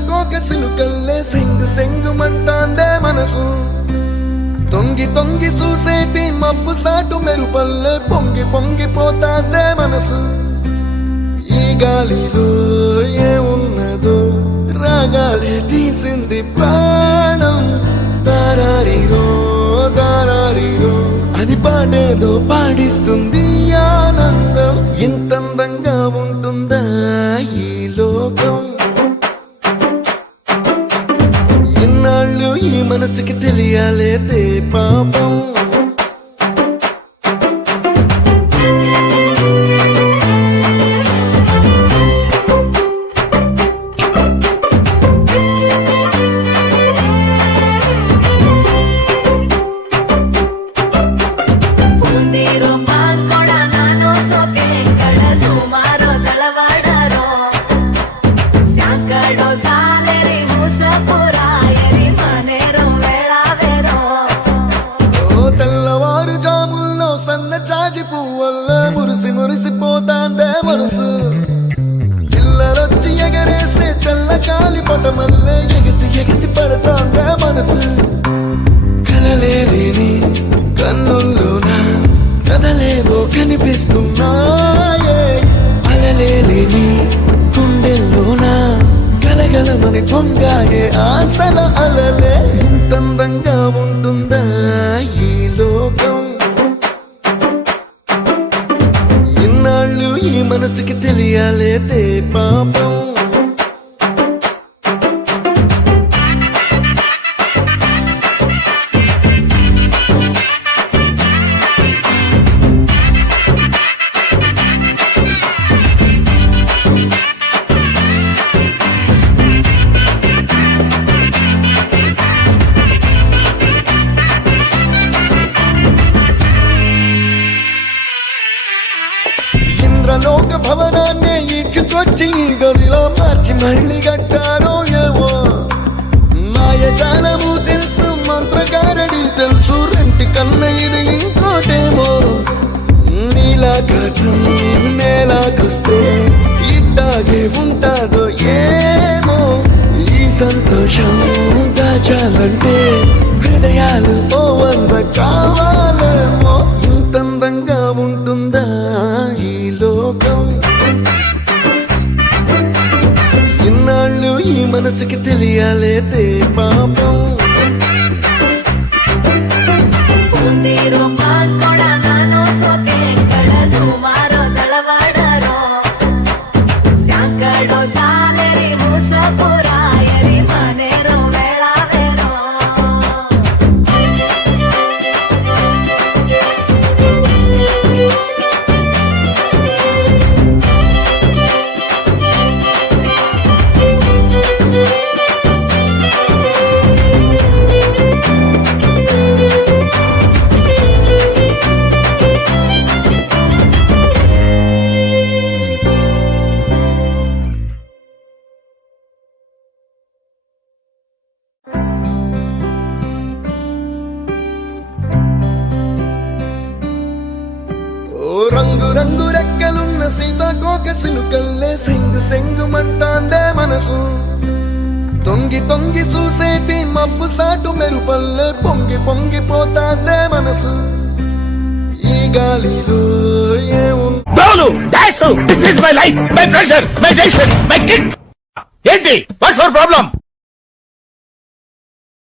సీతాకోక సిలుకల్లే సెంగు సెంగుమంటాందే మనసు తొంగి తొంగి చూసేటి మబ్బు సాటు మెరుపల్లే పొంగి పొంగిపోతాందే మనసు ఈ గాలిలో ఏమున్నదో రాగాలే తీసింది ప్రాణం దారారిరో దారారిరో అని పాడేదో పాడిస్తుంది ఆనందం ఇంతందంగా ఉంటుందా ఈ లోకం ఇన్నాళ్ళు ఈ మనసుకి తెలియాలేదే పాపం తెల్లవారుజాముల్లో సన్న జాజి పువ్వల్ల మురిసి మురిసిపోతాందే మనసు పిల్లలొచ్చి ఎగరేసే తెల్ల కాలి పటమల్లే ఎగిసి ఎగిసి పడతాందే మనసు కలలేని కన్నుల్లోన కదలేవో కనిపిస్తున్నాయే అలలేని గుండెల్లోన గలగలమని పొంగాయే ఆశల అలలే ఇంతందంగా ఉంటుందా ఈ లోకం ఇన్నాళ్ళు ఈ మనసుకి తెలియాలేదే పాపం లోక భవనాన్నే ఈడ్చుకొచ్చి గదిలో మార్చి మళ్ళీ కట్టారో ఏమో మాయజాలము తెలుసు మంత్రకారడి తెలుసు రెంటి కన్న ఇది ఇంకోటేమో నీలాకాశం నేలాకొస్తే ఇట్టాగే ఉంటాదో ఏమో ఈ సంతోషం దాచాలంటే హృదయాలు ఓ వంద కావాలేమో ఇంతందంగా ఉంటుందా ఈ లోకం ఇన్నాళ్ళు ఈ మనసుకి తెలియాలేదే పాపం రంగు రంగు రెక్కలున్న సీతాకోక సిలుకల్లే సెంగు సెంగుమంటాందే మనసు తొంగి తొంగి చూసేటి మబ్బు సాటు మెరుపల్లే పొంగి పొంగిపోతాందే మనసు ఈ గాలిలో ఏంటి వాట్స్ యువర్ ప్రాబ్లం?